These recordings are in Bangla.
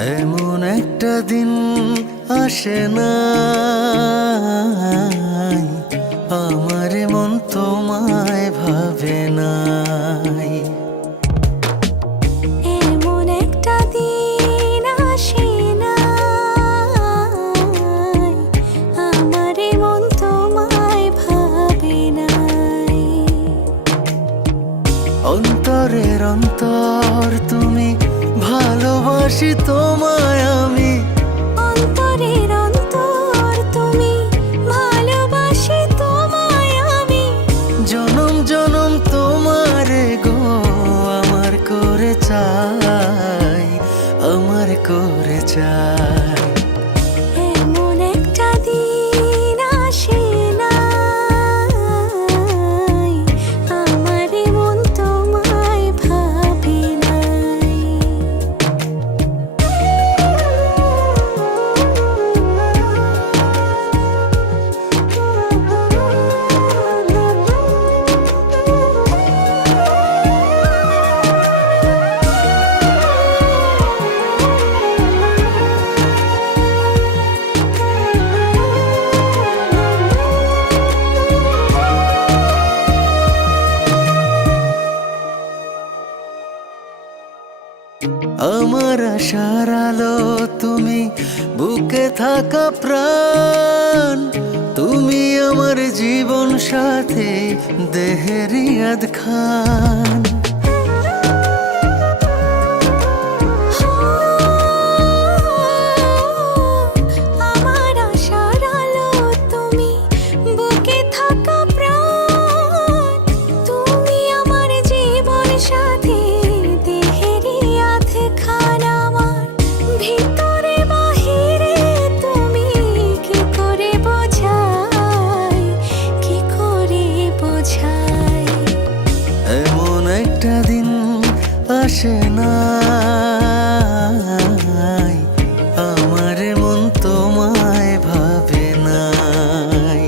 এমন একটা দিন আসে না আমার মন তোমায় ভাবে নাই। এমন একটা দিন আসে না আমার মন তোমায় ভাবে নাই। অন্তরের অন্তর তুমি, ভালোবাসি তোমায় আমি। অন্তরের অন্তর তুমি, ভালোবাসি তোমায় আমি। জনম জনম তোমারে গো আমার করে চাই, আমার করে চাই। এমন একটা দিন আসে না আমার মন তোমায় ভাবে নাই। আমার আশার আলো তুমি, বুকে থাকা প্রাণ তুমি, আমার জীবন সাথী দেহের ইয়াদ খান। আমার আশার আলো তুমি, বুকে থাকা প্রাণ তুমি, আমার জীবন সাথী দেহের ইয়াদ খান। আমার ভিতরে বাহিরে তুমি, কি করে বোঝাই, কি করে বোঝাই। এমন একটা দিন আসে না আমার মন তোমায় ভাবে নাই।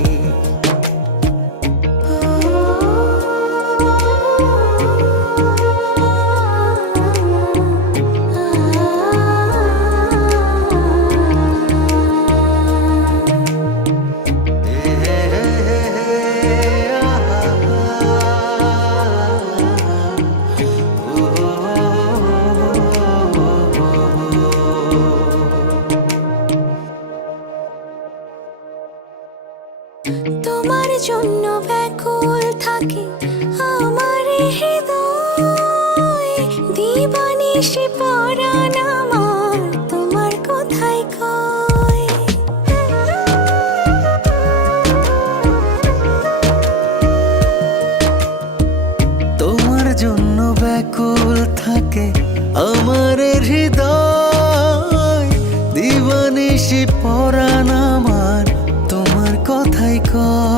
তোমার জন্য ব্যাকুল থাকে আমার হৃদয়, দিবানিশি পরাণ আমার তোমার কথাই কয়। তোমার জন্য ব্যাকুল থাকে আমার হৃদয়, দিবানিশি পরাণ আমার তোমার কথাই কয়।